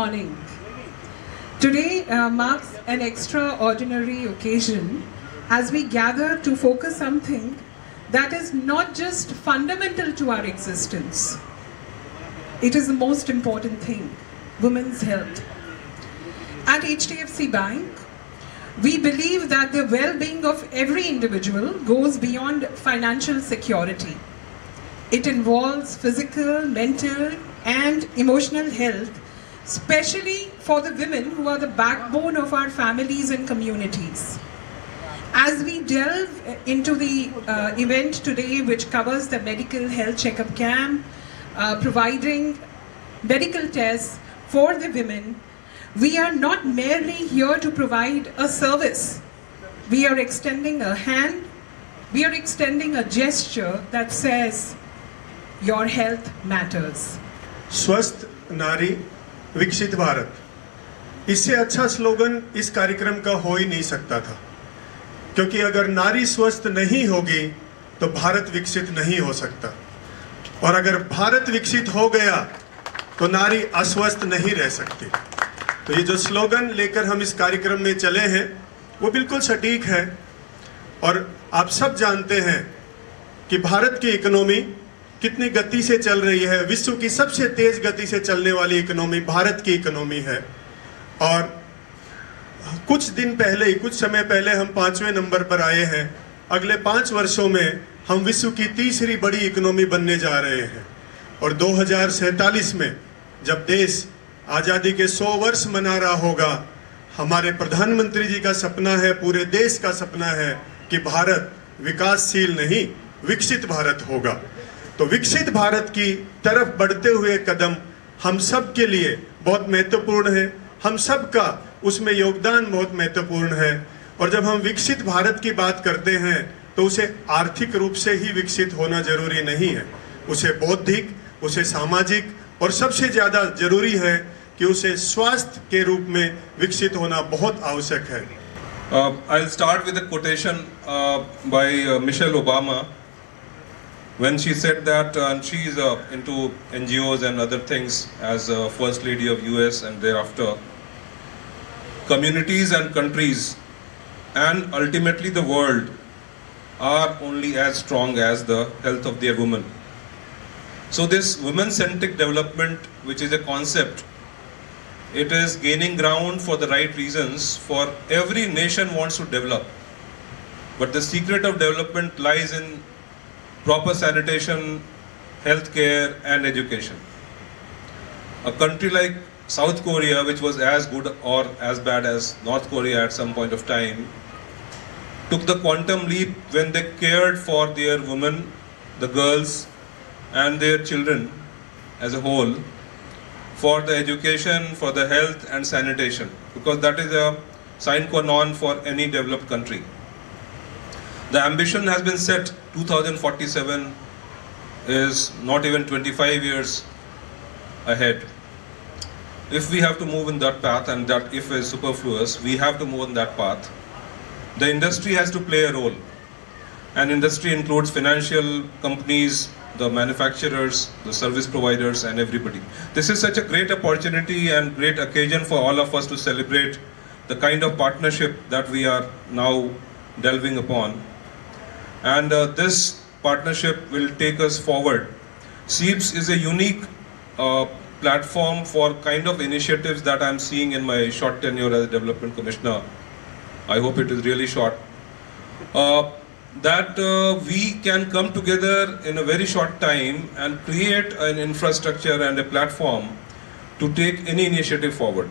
morning. Today marks an extraordinary occasion as we gather to focus something that is not just fundamental to our existence. It is the most important thing, women's health. At HDFC Bank, we believe that the well-being of every individual goes beyond financial security. It involves physical, mental, and emotional health, especially for the women who are the backbone of our families and communities. As we delve into the event today, which covers the medical health checkup camp, providing medical tests for the women, we are not merely here to provide a service. We are extending a hand, we are extending a gesture that says, your health matters. स्वस्थ नारी विकसित भारत, इससे अच्छा slogan इस कार्यक्रम का हो ही नहीं सकता था, क्योंकि अगर नारी स्वस्थ नहीं होगी तो भारत विकसित नहीं हो सकता, और अगर भारत विकसित हो गया तो नारी अस्वस्थ नहीं रह सकती। तो ये जो स्लोगन लेकर हम इस कार्यक्रम में चले हैं वो बिल्कुल सटीक है, और आप सब जानते हैं कि भारत की इकोनॉमी कितनी गति से चल रही है। विश्व की सबसे तेज गति से चलने वाली इकोनॉमी भारत की इकोनॉमी है, और कुछ दिन पहले ही, कुछ समय पहले हम 5वें नंबर पर आए हैं। अगले 5 वर्षों में हम विश्व की तीसरी बड़ी इकोनॉमी बनने जा रहे हैं, और 2047 में जब देश आज़ादी के 100 वर्ष मना रहा होगा, हमारे प्रधानमंत्री जी का सपना है, पूरे देश का सपना है कि भारत विकासशील नहीं विकसित भारत होगा। तो विकसित भारत की तरफ बढ़ते हुए कदम हम सब के लिए बहुत महत्वपूर्ण है, हम सब का उसमें योगदान बहुत महत्वपूर्ण है। और जब हम विकसित भारत की बात करते हैं तो उसे आर्थिक रूप से ही विकसित होना जरूरी नहीं है, उसे बौद्धिक, उसे सामाजिक, और सबसे ज़्यादा जरूरी है कि उसे स्वास्थ्य के रूप में विकसित होना बहुत आवश्यक है। I'll start with a quotation by Michelle Obama, when she said that, and she is into NGOs and other things as First Lady of US and thereafter, communities and countries and ultimately the world are only as strong as the health of their women. So this women-centric development, which is a concept, it is gaining ground for the right reasons. For every nation wants to develop, but the secret of development lies in proper sanitation, healthcare, and education. A country like South Korea, which was as good or as bad as North Korea at some point of time, took the quantum leap when they cared for their women, the girls, and their children as a whole, for the education, for the health and sanitation, because that is a sine qua non for any developed country. The ambition has been set. 2047 is not even 25 years ahead. If we have to move in that path, and that if is superfluous, we have to move in that path, the industry has to play a role. And industry includes financial companies, the manufacturers, the service providers, and everybody. This is such a great opportunity and great occasion for all of us to celebrate the kind of partnership that we are now delving upon. And this partnership will take us forward. SEEPS is a unique platform for kind of initiatives that I'm seeing in my short tenure as a development commissioner. I hope it is really short. That we can come together in a very short time and create an infrastructure and a platform to take any initiative forward.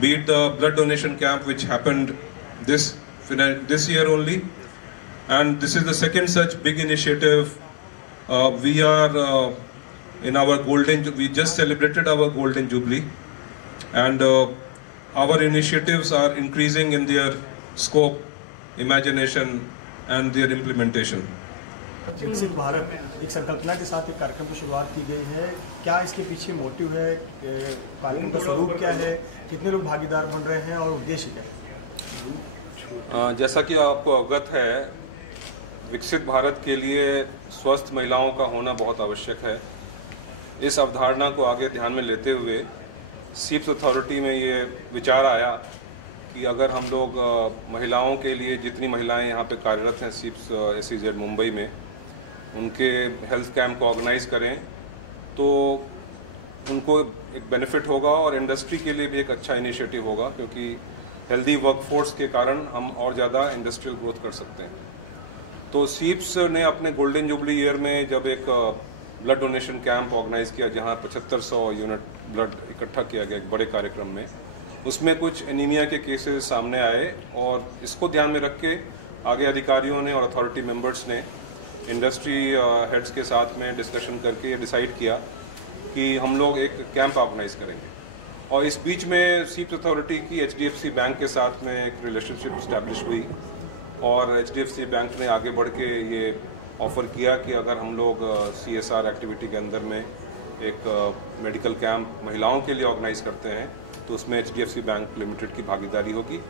Be it the blood donation camp, which happened this year only, and this is the second such big initiative. We are in our we just celebrated our Golden Jubilee, and our initiatives are increasing in their scope, imagination, and their implementation. विकसित भारत एक संकल्पना के साथ एक कार्यक्रम की शुरुआत की गई है। क्या इसके पीछे मोटिव है, कार्यक्रम का स्वरूप क्या है, कितने लोग भागीदार बन रहे हैं और उद्देश्य क्या है? जैसा कि आपको अवगत है, विकसित भारत के लिए स्वस्थ महिलाओं का होना बहुत आवश्यक है। इस अवधारणा को आगे ध्यान में लेते हुए सीप्स अथॉरिटी में ये विचार आया कि अगर हम लोग महिलाओं के लिए, जितनी महिलाएं यहाँ पे कार्यरत हैं सीप्स SEZ मुंबई में, उनके हेल्थ कैंप को ऑर्गेनाइज करें तो उनको एक बेनिफिट होगा और इंडस्ट्री के लिए भी एक अच्छा इनिशिएटिव होगा, क्योंकि हेल्दी वर्कफोर्स के कारण हम और ज़्यादा इंडस्ट्रियल ग्रोथ कर सकते हैं। तो सीप्स ने अपने गोल्डन जुबली ईयर में जब एक ब्लड डोनेशन कैंप ऑर्गेनाइज किया, जहां 7500 यूनिट ब्लड इकट्ठा किया गया एक बड़े कार्यक्रम में, उसमें कुछ एनीमिया के केसेस सामने आए और इसको ध्यान में रख के आगे अधिकारियों ने और अथॉरिटी मेंबर्स ने इंडस्ट्री हेड्स के साथ में डिस्कशन करके डिसाइड किया कि हम लोग एक कैंप ऑर्गेनाइज करेंगे। और इस बीच में सीप्स अथॉरिटी की HDFC बैंक के साथ में एक रिलेशनशिप इस्टेब्लिश हुई और HDFC बैंक ने आगे बढ़ के ये ऑफ़र किया कि अगर हम लोग CSR एक्टिविटी के अंदर में एक मेडिकल कैंप महिलाओं के लिए ऑर्गेनाइज करते हैं तो उसमें HDFC बैंक लिमिटेड की भागीदारी होगी।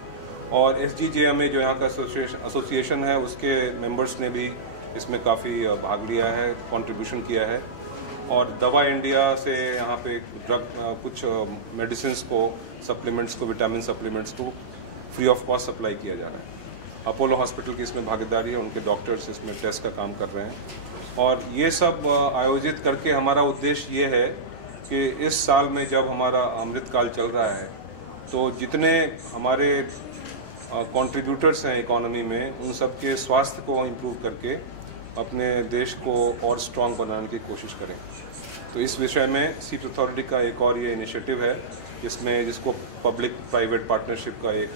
और SGJMA जो यहाँ का एसोसिएशन है, उसके मेंबर्स ने भी इसमें काफ़ी भाग लिया है, कंट्रीब्यूशन किया है। और दवा इंडिया से यहाँ पे ड्रग कुछ मेडिसिन्स को, सप्लीमेंट्स को, विटामिन सप्लीमेंट्स को फ्री ऑफ कॉस्ट सप्लाई किया जा रहा है। अपोलो हॉस्पिटल की इसमें भागीदारी है, उनके डॉक्टर्स इसमें टेस्ट का काम कर रहे हैं। और ये सब आयोजित करके हमारा उद्देश्य ये है कि इस साल में जब हमारा अमृतकाल चल रहा है तो जितने हमारे कंट्रीब्यूटर्स हैं इकोनॉमी में, उन सब के स्वास्थ्य को इम्प्रूव करके अपने देश को और स्ट्रांग बनाने की कोशिश करें। तो इस विषय में सीप्स अथॉरिटी का एक और ये इनिशिएटिव है जिसको पब्लिक प्राइवेट पार्टनरशिप का एक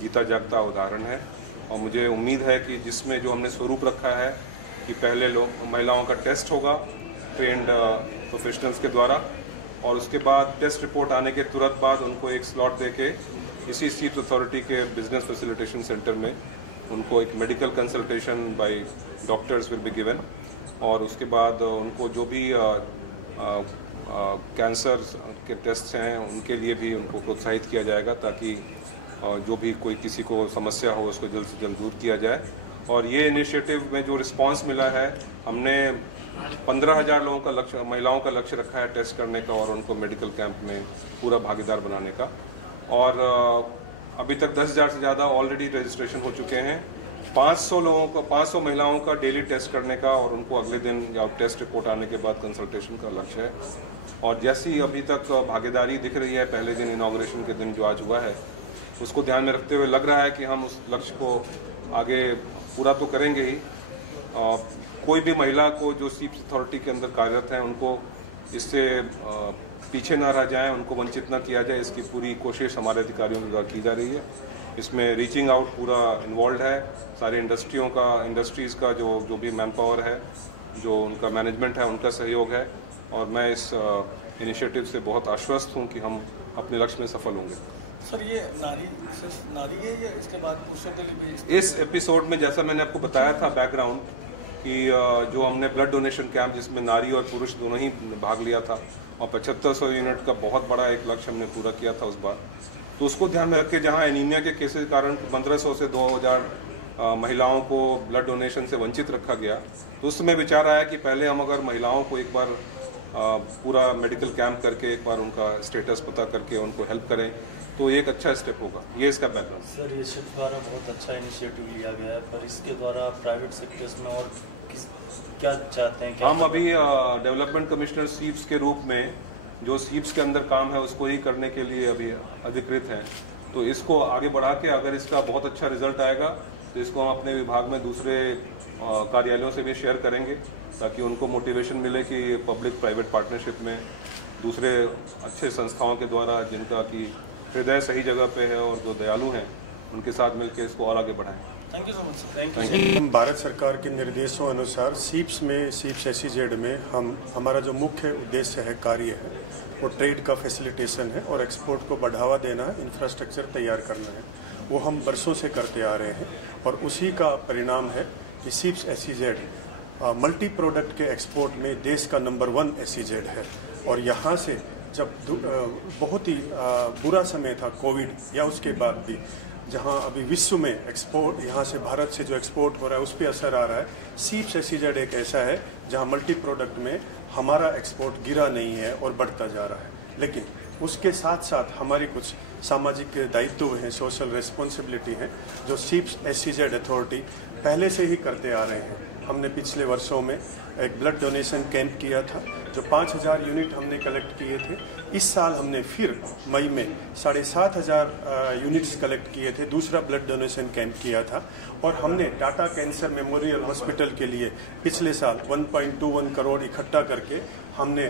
जीता जागता उदाहरण है। और मुझे उम्मीद है कि जिसमें जो हमने स्वरूप रखा है कि पहले महिलाओं का टेस्ट होगा ट्रेंड प्रोफेशनल्स के द्वारा, और उसके बाद टेस्ट रिपोर्ट आने के तुरंत बाद उनको एक स्लॉट देके इसी सीप्स अथॉरिटी के बिजनेस फैसिलिटेशन सेंटर में उनको एक medical consultation bye doctors will be given. और उसके बाद उनको जो भी कैंसर के टेस्ट हैं उनके लिए भी उनको प्रोत्साहित किया जाएगा, ताकि जो भी कोई किसी को समस्या हो उसको जल्द से जल्द दूर किया जाए। और ये इनिशिएटिव में जो रिस्पांस मिला है, हमने 15,000 लोगों का लक्ष्य, महिलाओं का लक्ष्य रखा है टेस्ट करने का और उनको मेडिकल कैंप में पूरा भागीदार बनाने का। और अभी तक 10,000 से ज़्यादा ऑलरेडी रजिस्ट्रेशन हो चुके हैं। 500 महिलाओं का डेली टेस्ट करने का और उनको अगले दिन या टेस्ट रिपोर्ट आने के बाद कंसल्टेशन का लक्ष्य है। और जैसी अभी तक भागीदारी दिख रही है, पहले दिन इनॉग्रेशन के दिन जो आज हुआ है, उसको ध्यान में रखते हुए लग रहा है कि हम उस लक्ष्य को आगे पूरा तो करेंगे ही। कोई भी महिला को जो सीप्स अथॉरिटी के अंदर कार्यरत हैं उनको इससे पीछे ना रह जाएं, उनको वंचित ना किया जाए, इसकी पूरी कोशिश हमारे अधिकारियों द्वारा की जा रही है। इसमें रीचिंग आउट पूरा इन्वॉल्व है, सारे इंडस्ट्रीज़ का जो भी मैन पावर है, जो उनका मैनेजमेंट है, उनका सहयोग है। और मैं इस इनिशिएटिव से बहुत आश्वस्त हूँ कि हम अपने लक्ष्य में सफल होंगे। सर, ये नारी है या इसके बाद पुरुषों के लिए भी? इस एपिसोड में जैसा मैंने आपको बताया था बैकग्राउंड कि जो हमने ब्लड डोनेशन कैंप जिसमें नारी और पुरुष दोनों ही भाग लिया था और 7500 यूनिट का बहुत बड़ा एक लक्ष्य हमने पूरा किया था उस बार, तो उसको ध्यान में रख के जहाँ एनीमिया के केसेस के कारण 1500 से 2000 महिलाओं को ब्लड डोनेशन से वंचित रखा गया, तो उस समय विचार आया कि पहले हम अगर महिलाओं को एक बार पूरा मेडिकल कैंप करके एक बार उनका स्टेटस पता करके उनको हेल्प करें तो एक अच्छा स्टेप होगा। ये इसका बैकग्राउंड। सर, ये शिप द्वारा बहुत अच्छा इनिशिएटिव लिया गया है, पर इसके द्वारा प्राइवेट सेक्टर्स में और क्या चाहते हैं? हम अभी डेवलपमेंट कमिश्नर सीप्स के रूप में जो सीप्स के अंदर काम है उसको ही करने के लिए अभी अधिकृत हैं। तो इसको आगे बढ़ा के अगर इसका बहुत अच्छा रिजल्ट आएगा तो इसको हम अपने विभाग में दूसरे कार्यालयों से भी शेयर करेंगे, ताकि उनको मोटिवेशन मिले कि पब्लिक प्राइवेट पार्टनरशिप में दूसरे अच्छे संस्थाओं के द्वारा, जिनका कि हृदय सही जगह पे है और जो दयालु हैं, उनके साथ मिलकर इसको और आगे बढ़ाएं। Thank you so much sir. Thank you. Bharat सरकार के निर्देशों अनुसार सीप्स SEZ में हमारा जो मुख्य उद्देश्य है, कार्य है, वो ट्रेड का फैसिलिटेशन है और एक्सपोर्ट को बढ़ावा देना है, इंफ्रास्ट्रक्चर तैयार करना है। वो हम बरसों से करते आ रहे हैं और उसी का परिणाम है कि सीप्स SEZ मल्टी प्रोडक्ट के एक्सपोर्ट में देश का नंबर 1 SEZ है। और यहाँ से जब बहुत ही बुरा समय था कोविड या उसके बाद भी, जहाँ अभी विश्व में एक्सपोर्ट, यहाँ से भारत से जो एक्सपोर्ट हो रहा है उस पर असर आ रहा है, सीप्स SEZ एक ऐसा है जहाँ मल्टी प्रोडक्ट में हमारा एक्सपोर्ट गिरा नहीं है और बढ़ता जा रहा है। लेकिन उसके साथ साथ हमारी कुछ सामाजिक दायित्व हैं, सोशल रिस्पॉन्सिबिलिटी हैं, जो सीप्स SEZ अथॉरिटी पहले से ही करते आ रहे हैं। हमने पिछले वर्षों में एक ब्लड डोनेशन कैंप किया था, जो 5000 यूनिट हमने कलेक्ट किए थे। इस साल हमने फिर मई में 7500 यूनिट्स कलेक्ट किए थे, दूसरा ब्लड डोनेशन कैंप किया था। और हमने टाटा कैंसर मेमोरियल हॉस्पिटल के लिए पिछले साल 1.21 करोड़ इकट्ठा करके हमने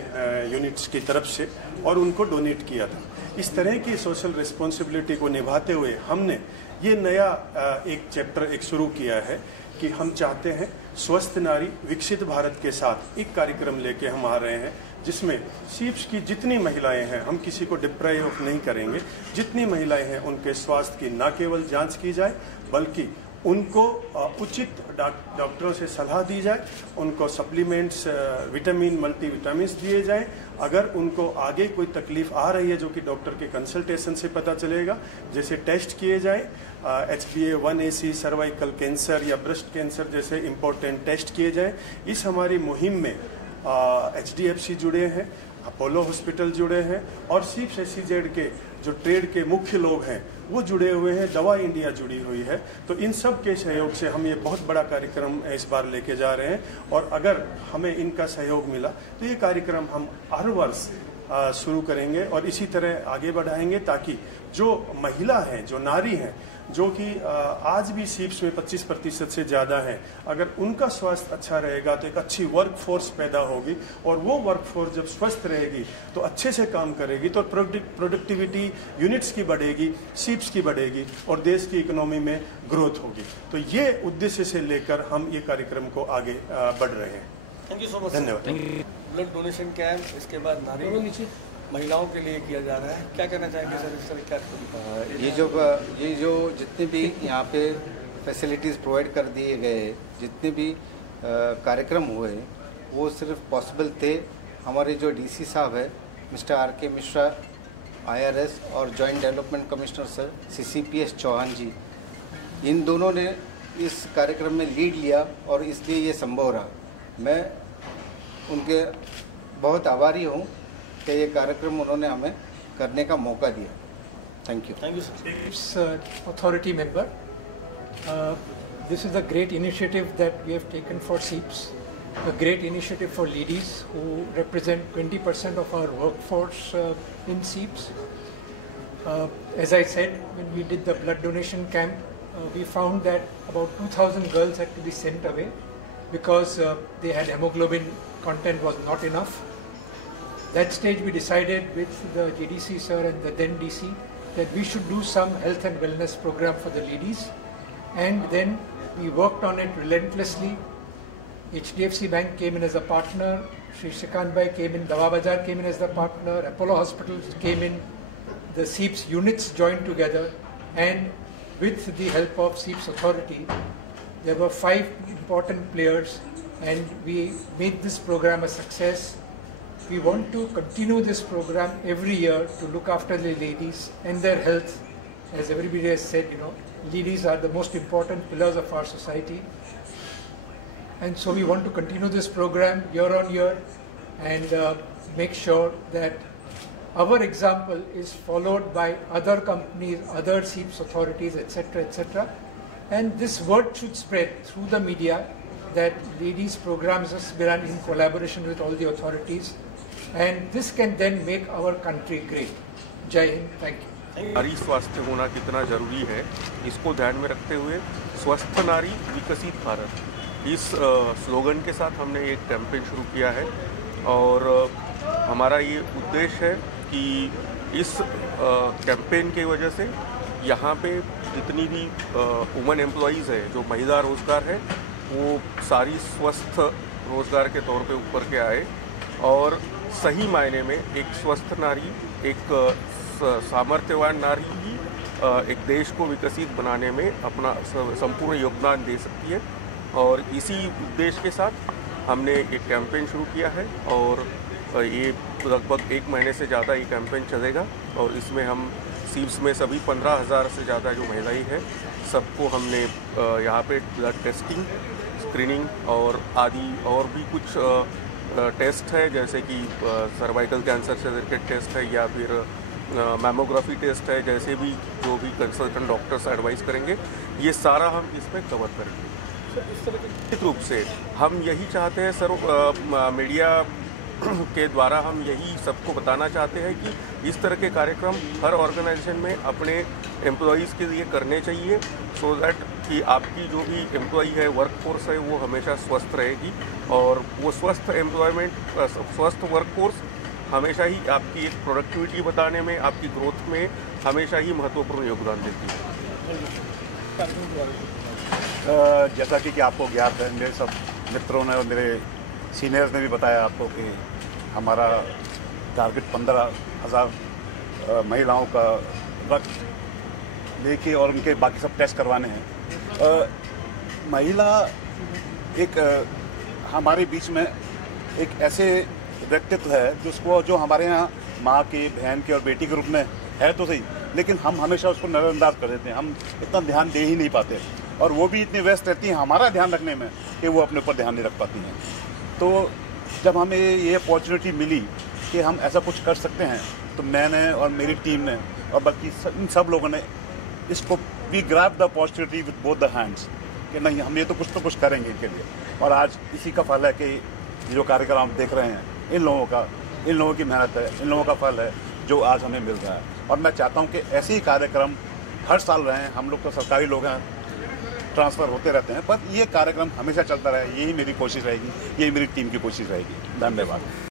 यूनिट्स की तरफ से और उनको डोनेट किया था। इस तरह की सोशल रिस्पॉन्सिबिलिटी को निभाते हुए हमने ये नया एक चैप्टर शुरू किया है कि हम चाहते हैं स्वस्थ नारी विकसित भारत के साथ एक कार्यक्रम लेके हम आ रहे हैं, जिसमें सीप्स की जितनी महिलाएं हैं, हम किसी को डिप्राइव ऑफ नहीं करेंगे। जितनी महिलाएं हैं उनके स्वास्थ्य की न केवल जांच की जाए, बल्कि उनको उचित डॉक्टरों से सलाह दी जाए, उनको सप्लीमेंट्स, विटामिन, मल्टीविटामिन्स दिए जाएं। अगर उनको आगे कोई तकलीफ आ रही है जो कि डॉक्टर के कंसल्टेशन से पता चलेगा, जैसे टेस्ट किए जाएं, HbA1c, सर्वाइकल कैंसर या ब्रेस्ट कैंसर जैसे इम्पोर्टेंट टेस्ट किए जाएं। इस हमारी मुहिम में HDFC जुड़े हैं, अपोलो हॉस्पिटल जुड़े हैं और सीप्स SEZ के जो ट्रेड के मुख्य लोग हैं वो जुड़े हुए हैं, दवा इंडिया जुड़ी हुई है। तो इन सब के सहयोग से हम ये बहुत बड़ा कार्यक्रम इस बार लेके जा रहे हैं और अगर हमें इनका सहयोग मिला तो ये कार्यक्रम हम हर वर्ष शुरू करेंगे और इसी तरह आगे बढ़ाएंगे, ताकि जो महिला हैं, जो नारी हैं, जो कि आज भी सीप्स में 25% से ज़्यादा है, अगर उनका स्वास्थ्य अच्छा रहेगा तो एक अच्छी वर्क फोर्स पैदा होगी और वो वर्क फोर्स जब स्वस्थ रहेगी तो अच्छे से काम करेगी, तो प्रोडक्टिविटी यूनिट्स की बढ़ेगी, सीप्स की बढ़ेगी और देश की इकोनॉमी में ग्रोथ होगी। तो ये उद्देश्य से लेकर हम ये कार्यक्रम को आगे बढ़ रहे हैं। Thank you so much. धन्यवाद। ब्लड डोनेशन कैंप, इसके बाद नारी महिलाओं के लिए किया जा रहा है, क्या कहना चाहेंगे सर इस तरह क्या? ये जो जितने भी यहाँ पे फैसिलिटीज़ प्रोवाइड कर दिए गए, जितने भी कार्यक्रम हुए, वो सिर्फ पॉसिबल थे हमारे जो DC साहब है मिस्टर RK मिश्रा IRS और joint development commissioner sir CCPS Chauhan ji, इन दोनों ने इस कार्यक्रम में लीड लिया और इसलिए ये संभव रहा। मैं उनके बहुत आभारी हूँ कि ये कार्यक्रम उन्होंने हमें करने का मौका दिया। Thank you. Thank you sir. Authority member, this is a great initiative that we have taken for SEEPS, a great initiative for ladies who represent 20% of our workforce in SEEPS. As I said, when we did the blood donation camp, we found that about 2,000 girls had to be sent away because they had hemoglobin content was not enough. That stage we decided with the JDC sir and the then DC that we should do some health and wellness program for the ladies, and then we worked on it relentlessly. HDFC Bank came in as a partner, Shri Shrikant Bhai came in, Dawa Bazaar came in as the partner, Apollo Hospital came in, the SEEPS units joined together, and with the help of SEEPS Authority, there were 5 important players and we made this program a success. We want to continue this program every year to look after the ladies and their health. As everybody has said, ladies are the most important pillars of our society. And so we want to continue this program year on year and make sure that our example is followed by other companies, other SEEPS authorities, etc., etc. And this word should spread through the media that ladies programs are run in collaboration with all the authorities. And this can then make our country great. Jai Hind, thank you. नारी स्वास्थ्य होना कितना जरूरी है, इसको ध्यान में रखते हुए स्वस्थ नारी विकसित भारत, इस स्लोगन के साथ हमने एक कैंपेन शुरू किया है और हमारा ये उद्देश्य है कि इस कैंपेन की वजह से यहाँ पे जितनी भी वुमेन एम्प्लॉइज़ है, जो महिला रोजगार है, वो सारी स्वस्थ रोजगार के तौर पे ऊपर के आए और सही मायने में एक स्वस्थ नारी, एक सामर्थ्यवान नारी ही एक देश को विकसित बनाने में अपना संपूर्ण योगदान दे सकती है। और इसी उद्देश्य के साथ हमने एक कैंपेन शुरू किया है और ये लगभग 1 महीने से ज़्यादा ये कैंपेन चलेगा और इसमें हम सीप्स में सभी 15,000 से ज़्यादा जो महिलाएं हैं सबको हमने यहाँ पे ब्लड टेस्टिंग, स्क्रीनिंग और आदि और भी कुछ टेस्ट है, जैसे कि सर्वाइकल कैंसर से रिलेटेड टेस्ट है या फिर मैमोग्राफी टेस्ट है, जैसे भी जो भी कंसल्टेंट डॉक्टर्स एडवाइस करेंगे, ये सारा हम इसमें कवर करेंगे। निश्चित रूप से हम यही चाहते हैं सर, मीडिया के द्वारा हम यही सबको बताना चाहते हैं कि इस तरह के कार्यक्रम हर ऑर्गेनाइजेशन में अपने एम्प्लॉयज़ के लिए करने चाहिए, सो दैट कि आपकी जो भी एम्प्लॉई है, वर्कफोर्स है, वो हमेशा स्वस्थ रहेगी और वो स्वस्थ एम्प्लॉयमेंट, स्वस्थ वर्कफोर्स हमेशा ही आपकी एक प्रोडक्टिविटी बताने में, आपकी ग्रोथ में हमेशा ही महत्वपूर्ण योगदान देती है। जैसा कि आपको ज्ञात है, मेरे सब मित्रों ने और मेरे सीनियर्स ने भी बताया आपको कि हमारा टारगेट 15,000 महिलाओं का रक्त लेके और उनके बाकी सब टेस्ट करवाने हैं। महिला एक हमारे बीच में एक ऐसे व्यक्तित्व है जिसको जो हमारे यहाँ माँ के, बहन के और बेटी के रूप में है तो सही, लेकिन हम हमेशा उसको नज़रअंदाज कर देते हैं, हम इतना ध्यान दे ही नहीं पाते और वो भी इतनी व्यस्त रहती हैं हमारा ध्यान रखने में कि वो अपने ऊपर ध्यान नहीं रख पाती हैं। तो जब हमें ये अपॉर्चुनिटी मिली कि हम ऐसा कुछ कर सकते हैं, तो मैंने और मेरी टीम ने और बल्कि सब लोगों ने इसको we grab the opportunity with both the hands कि नहीं, हम ये तो कुछ करेंगे इनके लिए। और आज इसी का फल है कि जो कार्यक्रम आप देख रहे हैं, इन लोगों की मेहनत है, इन लोगों का फल है जो आज हमें मिल रहा है। और मैं चाहता हूँ कि ऐसे ही कार्यक्रम हर साल रहें। हम लोग तो सरकारी लोग हैं, ट्रांसफ़र होते रहते हैं, पर ये कार्यक्रम हमेशा चलता रहे, यही मेरी कोशिश रहेगी, यही मेरी टीम की कोशिश रहेगी। धन्यवाद।